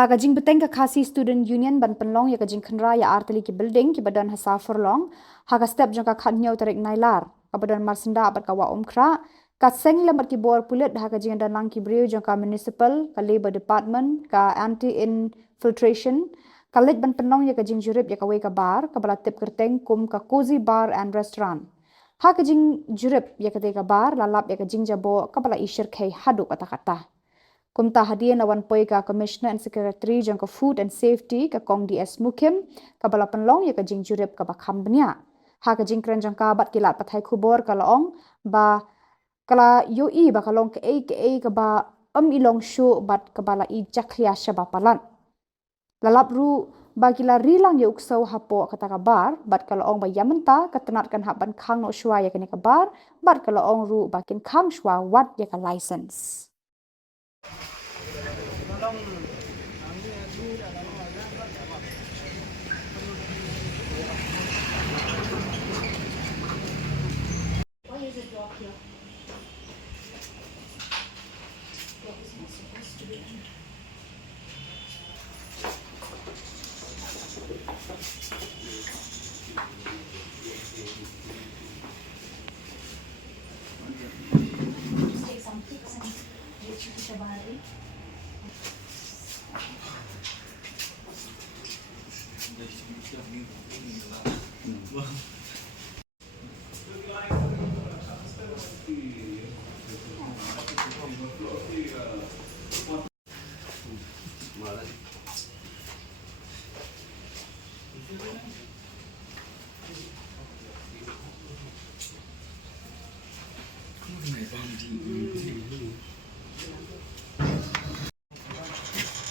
Haga jing beteng ka khasi student union ban penlong ya ka jing khanra ya arteli ki building ki badan hasa forlong haga step jang ka khatnyau tarik nailar ka badan marsinda abat ka wa omkra ka seng lambat ki bor pulet haga jing dan lang ki brio jang ka municipal ka labor department ka anti infiltration ka lej ban penlong ya ka jing jurip ya ka we ka bar ka bala tip kerteng kum ka Kozy bar and restaurant haga jing jurip ya ka te ka bar lalap ya ka Jingjaboh ka bala ishir khai hadu kata kata Kumta hadiah nawan poi ka Commissioner and Secretary jang ka Food and Safety ka Kong DS Mukim ka bala penlong ya ka jing jurip ka bakham benya. Ha ka jing kren jang ka bat kilat pathai Khubor ka laong ba kala yoi ba kalong ka ka ba ilong shu bat ka bala I jaklia shaba palan. Lalap ru ba kila rilang ya uksau hapo kata kabar bat ka laong ba yamenta ka tenatkan haban Khang no Shwa ya ka kabar bat ka laong ru bakin Khang Shwa wat ya ka license. Why is it blocked here? Block is not supposed to be in. Just take some pics and reach to Shabari.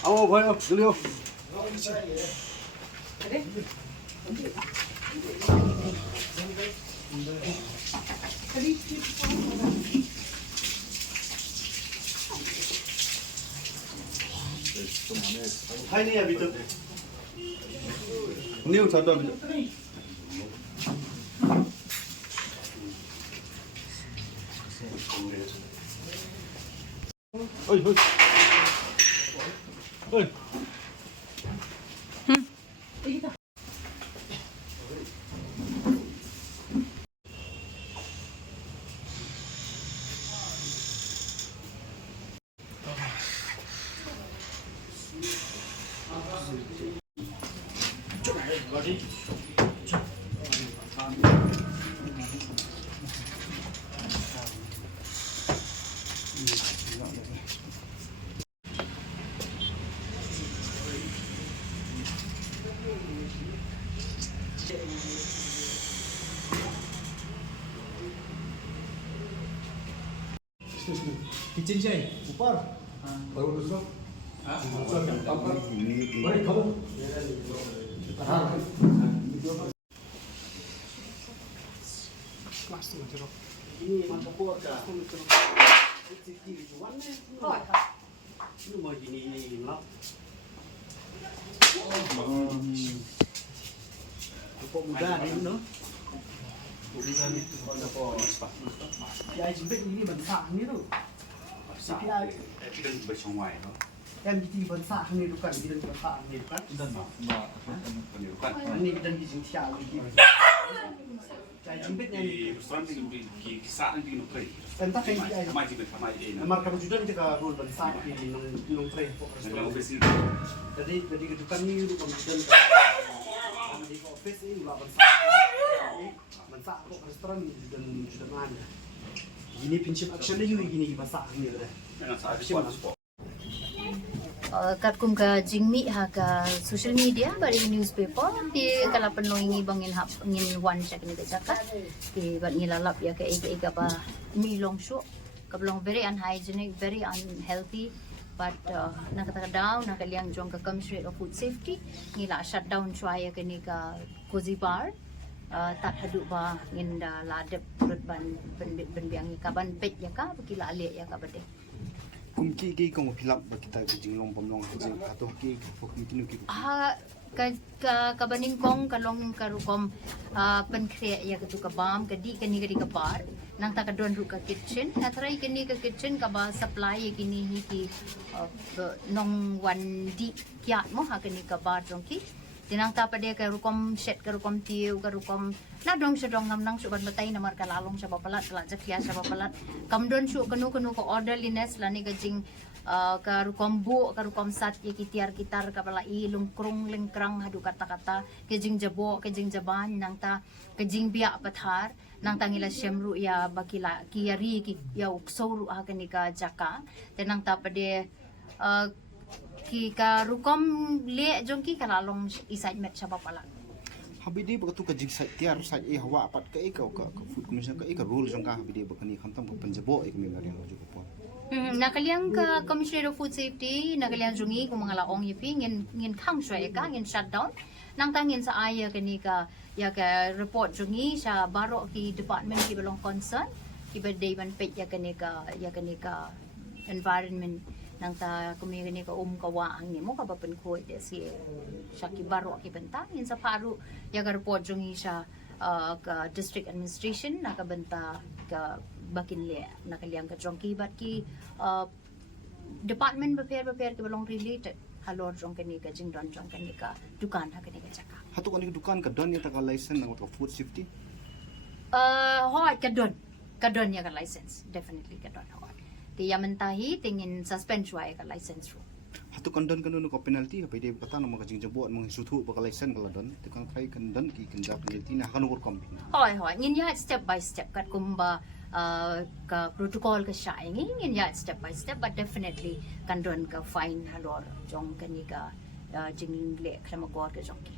Alo, vậy không? Đưa liêu. Hai ni ya bitu. Niu satu bitu. Oi, oi. Oi. Kitchen siya eh. Upar. Baru dulu. Baik kamu. Kelas tu jeruk. Ini mantap kuat dah. Ini mau gini lap. Pupuk muda ni no. Bukan itu apa spa. Ya jimbet ini besar ni tu. Besar. Kita bersong wai tu. MBT besar ni tu kan kita besar ni kan. Kita nak kan. Ini kita di sini siapa lagi. Ya jimbet ni besar ni kisah ni nak play. Entah kan dia. Mai jimbet mai ini. Namar kamu juga kita rule besar ni nong play. Jadi kedudukan ni tu kemudian di office ini lah besar. Masak kok restoran dan sudah mana. Ini prinsip action dia juga gini masak ni lah. Kat kum ka jingmi ha ka social media bari newspaper di kala penuh ini bangin hap ngin one check ni cakap di bat ngilalap ya ke ega pa milong show ka belong very unhygienic, very unhealthy. But nakata down nakaliang jong ka Commissioner of Food Safety ngila shutdown Shwa ya ke ni ka Kozy bar. Tak hadu ba ngin ladep perut ban biang ka ban pet ya ka bukila alik ya ka bade kumki ki kong pilap ba kita ki jinglong pamlong jing ato ki fokum kinu ki ka baning kong kalong karukom penkre ya ketu kabam kadi kani kadi kabar nang ta kadon ru ka kitchen atrai kani ka kitchen ka ba supply kini hi ki nong wan di kya mo ha kani kabar jong ki tinang ta pade ka rukom shet ka rukom tiu ka rukom na dong sedong ngam nang suban batai namar ka lalong sa bapalat la jakya sa bapalat kamdon su kanu ka orderliness lani ka jing ka rukom bu ka rukom sat ye kitiar kitar ka pala ilung krung lengkrang hadu kata-kata ke Jingjaboh ke Jingjaban nang ta ke Jingbia pathar nang tangila syamru ya bakila kiyari ki ya uksoru ha kani ka jaka tenang ta pade ki ka rukom le jong ki kalalong Saitmet sa bapalat habide ba tu ka jing sai tiar sai e hawa pat ka e ka food commission ka e ka rule jong ka habide ba kani khantam ba panjabo e kami ngari lo juko po nakaliang ka Commissioner of Food Safety nakaliang jungi kung mga laong yipi ngin Khang Shwa ka ngin shutdown nang tangin sa aya kani ka ya ka report jungi sa baro ki department ki belong concern ki day man pet ya kani ka environment nang ta kumi kani ka kawaang ni mo ka bapen ko si sa ki baro ki benta ngin sa paru ya ka report jungi sa ka district administration nakabenta ka bakinle nakaliang ka jongki bat ki department prepare ki belong related halor jong kani ka jingdon jong kani ka dukan ha kani ka chaka hatu kani dukan ka don ya ta ka license nang ka food safety hot kadon ya ka license definitely kadon hot ti yamentahi tingin suspend Shwa ka license ro hatu kan don kanu ko penalty habide ba ta nang ka Jingjaboh mang suthu ba ka license ka don ti kang try kan don ki kan ja penalty na kan ur kom hoi ngin ya step by step kat kumba ka protocol ka siya ngin ya step by step but definitely kan don ka fine halor jong kani ka jingle kramagor ka jong ki